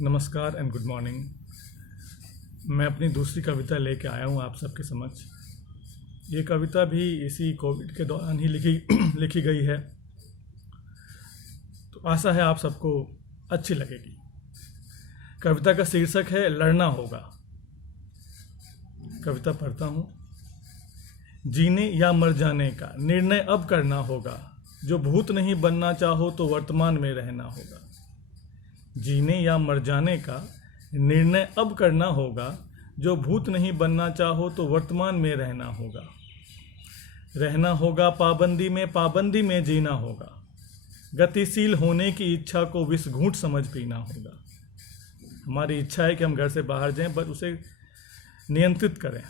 नमस्कार and good morning. मैं अपनी दूसरी कविता लेके आया हूँ आप सबके समक्ष। ये कविता भी इसी कोविड के दौरान ही लिखी गई है, तो आशा है आप सबको अच्छी लगेगी। कविता का शीर्षक है लड़ना होगा। कविता पढ़ता हूँ। जीने या मर जाने का निर्णय अब करना होगा, जो भूत नहीं बनना चाहो तो वर्तमान में रहना होगा। जीने या मर जाने का निर्णय अब करना होगा, जो भूत नहीं बनना चाहो तो वर्तमान में रहना होगा। रहना होगा पाबंदी में जीना होगा। गतिशील होने की इच्छा को विष घूंट समझ पीना होगा। हमारी इच्छा है कि हम घर से बाहर जाएं, पर उसे नियंत्रित करें।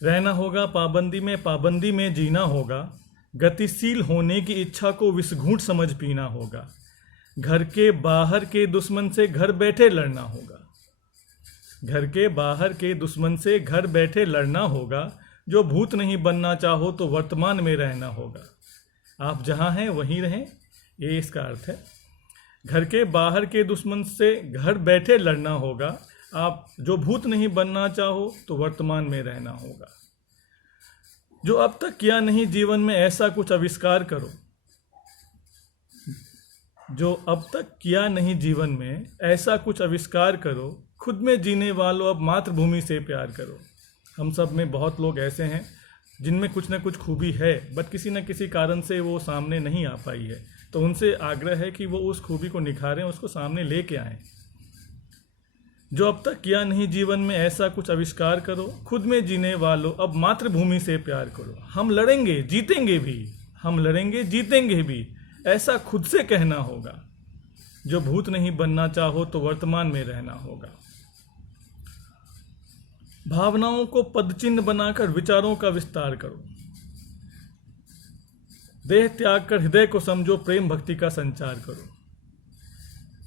रहना होगा पाबंदी में जीना होगा। गतिशील होने की इच्छा को विष घूंट समझ पीना होगा। घर के बाहर के दुश्मन से घर बैठे लड़ना होगा। घर के बाहर के दुश्मन से घर बैठे लड़ना होगा। जो भूत नहीं बनना चाहो तो वर्तमान में रहना होगा। आप जहाँ हैं वहीं रहें, ये इसका अर्थ है। घर के बाहर के दुश्मन से घर बैठे लड़ना होगा। आप जो भूत नहीं बनना चाहो तो वर्तमान में रहना होगा। जो अब तक किया नहीं जीवन में ऐसा कुछ आविष्कार करो। जो अब तक किया नहीं जीवन में ऐसा कुछ आविष्कार करो। खुद में जीने वालों अब मातृभूमि से प्यार करो। हम सब में बहुत लोग ऐसे हैं जिनमें कुछ ना कुछ खूबी है, बट किसी न किसी कारण से वो सामने नहीं आ पाई है। तो उनसे आग्रह है कि वो उस खूबी को निखारें, उसको सामने लेके आएं। जो अब तक किया नहीं जीवन में ऐसा कुछ आविष्कार करो। खुद में जीने वालों अब मातृभूमि से प्यार करो। हम लड़ेंगे जीतेंगे भी, हम लड़ेंगे जीतेंगे भी, ऐसा खुद से कहना होगा। जो भूत नहीं बनना चाहो तो वर्तमान में रहना होगा। भावनाओं को पदचिन्ह बनाकर विचारों का विस्तार करो। देह त्याग कर हृदय को समझो, प्रेम भक्ति का संचार करो।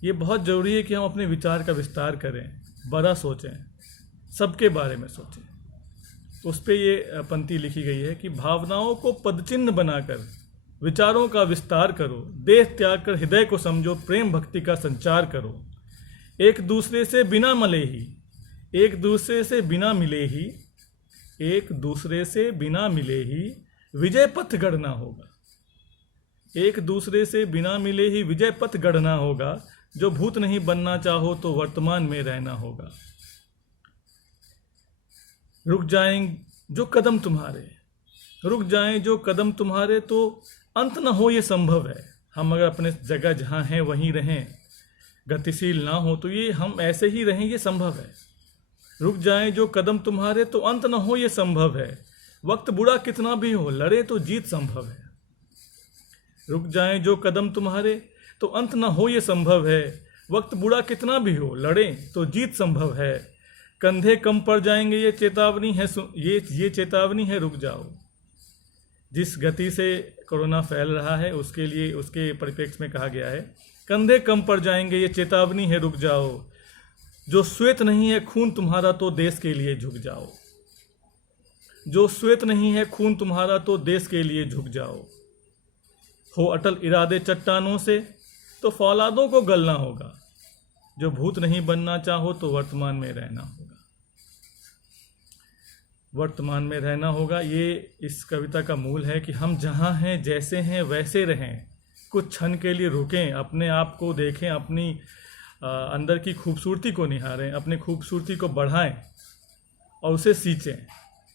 ये बहुत जरूरी है कि हम अपने विचार का विस्तार करें, बड़ा सोचें, सबके बारे में सोचें। उस पे ये पंक्ति लिखी गई है कि भावनाओं को पदचिन्ह बनाकर विचारों का विस्तार करो। देह त्याग कर हृदय को समझो, प्रेम भक्ति का संचार करो। एक दूसरे से बिना मिले ही विजय पथ गढ़ना होगा। एक दूसरे से बिना मिले ही विजय पथ गढ़ना होगा। जो भूत नहीं बनना चाहो तो वर्तमान में रहना होगा। रुक जाएं जो कदम तुम्हारे तो अंत न हो, ये संभव है। हम अगर अपने जगह जहाँ हैं वहीं रहें, गतिशील ना हो तो ये हम ऐसे ही रहें, ये संभव है। रुक जाएं जो कदम तुम्हारे तो अंत न हो, ये संभव है। वक्त बुरा कितना भी हो, लड़े तो जीत संभव है। रुक जाएं जो कदम तुम्हारे तो अंत न हो, ये संभव है। वक्त बुरा कितना भी हो, लड़े तो जीत संभव है। कंधे कम पड़ जाएंगे, ये चेतावनी है, रुक जाओ। जिस गति से कोरोना फैल रहा है उसके परिप्रेक्ष्य में कहा गया है, कंधे कम पड़ जाएंगे, ये चेतावनी है, रुक जाओ। जो श्वेत नहीं है खून तुम्हारा तो देश के लिए झुक जाओ। जो श्वेत नहीं है खून तुम्हारा तो देश के लिए झुक जाओ। हो अटल इरादे चट्टानों से तो फौलादों को गलना होगा। जो भूत नहीं बनना चाहो तो वर्तमान में रहना होगा। वर्तमान में रहना होगा, ये इस कविता का मूल है कि हम जहाँ हैं, जैसे हैं वैसे रहें। कुछ क्षण के लिए रुकें, अपने आप को देखें, अपनी अंदर की खूबसूरती को निहारें, अपनी खूबसूरती को बढ़ाएं और उसे सींचें।